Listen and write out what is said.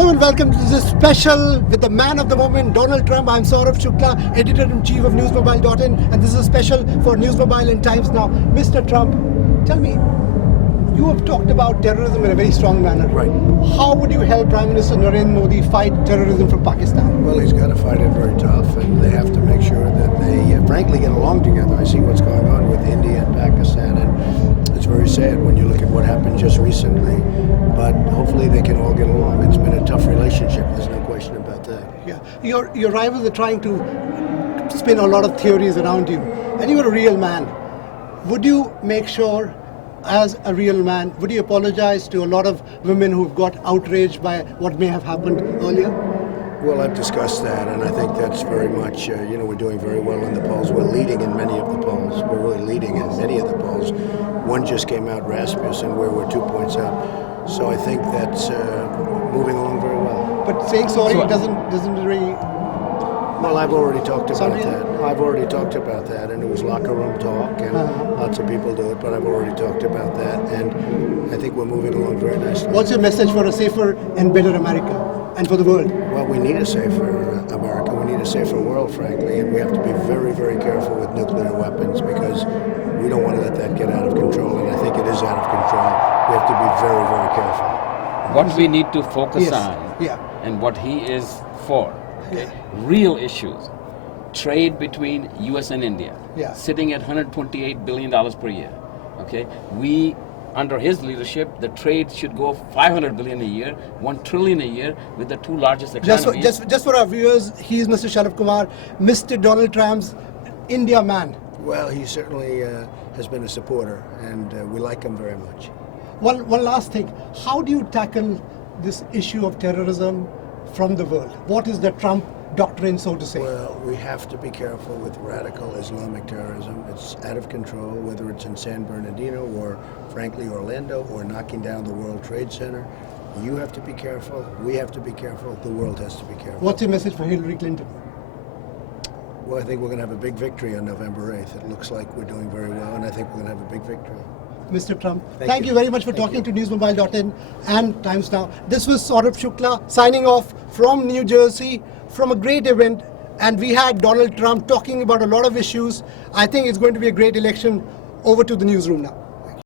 Hello and welcome to this special with the man of the moment, Donald Trump. I'm Saurabh Shukla, Editor-in-Chief of NewsMobile.in, and this is a special for NewsMobile and Times Now. Mr. Trump, tell me, you have talked about terrorism in a very strong manner. Right. How would you help Prime Minister Narendra Modi fight terrorism from Pakistan? Well, he's got to fight it very tough, and they have to make sure that they frankly get along together. I see what's going on with India and Pakistan, and it's very sad when you look at what happened just recently. But hopefully they can all get along. It's been a tough relationship, there's no question about that. Yeah, your rivals are trying to spin a lot of theories around you, and you're a real man. Would you make sure, as a real man, would you apologize to a lot of women who've got outraged by what may have happened earlier? Well, I've discussed that, and I think that's very much, we're doing very well in the polls. We're leading in many of the polls. We're really leading in many of the polls. One just came out, Rasmussen, where we're 2 points up. So I think that's moving along very well. But saying sorry doesn't really... Well, I've already talked about that. I've already talked about that, and it was locker room talk, and lots of people do it, but I've already talked about that, and I think we're moving along very nicely. What's your message for a safer and better America, and for the world? Well, we need a safer America. We need a safer world, frankly, and we have to be very, very careful with nuclear weapons because we don't want to let that get out of control, and I think it is out of control. We have to be very, very careful. What we need to focus on, Yeah. and what he is for, okay? Real issues. Trade between US and India, sitting at $128 billion per year. Okay, we, under his leadership, the trade should go $500 billion a year, $1 trillion a year, with the two largest economies. Just for our viewers, he is Mr. Sharad Kumar, Mr. Donald Trump's India man. Well, he certainly has been a supporter, and we like him very much. One last thing, how do you tackle this issue of terrorism from the world? What is the Trump doctrine, so to say? Well, we have to be careful with radical Islamic terrorism. It's out of control, whether it's in San Bernardino or, frankly, Orlando, or knocking down the World Trade Center. You have to be careful. We have to be careful. The world has to be careful. What's your message for Hillary Clinton? Well, I think we're going to have a big victory on November 8th. It looks like we're doing very well, and I think we're going to have a big victory. Mr. Trump, Thank you very much for talking to NewsMobile.in and Times Now. This was Saurabh Shukla signing off from New Jersey from a great event, and we had Donald Trump talking about a lot of issues. I think it's going to be a great election. Over to the newsroom now.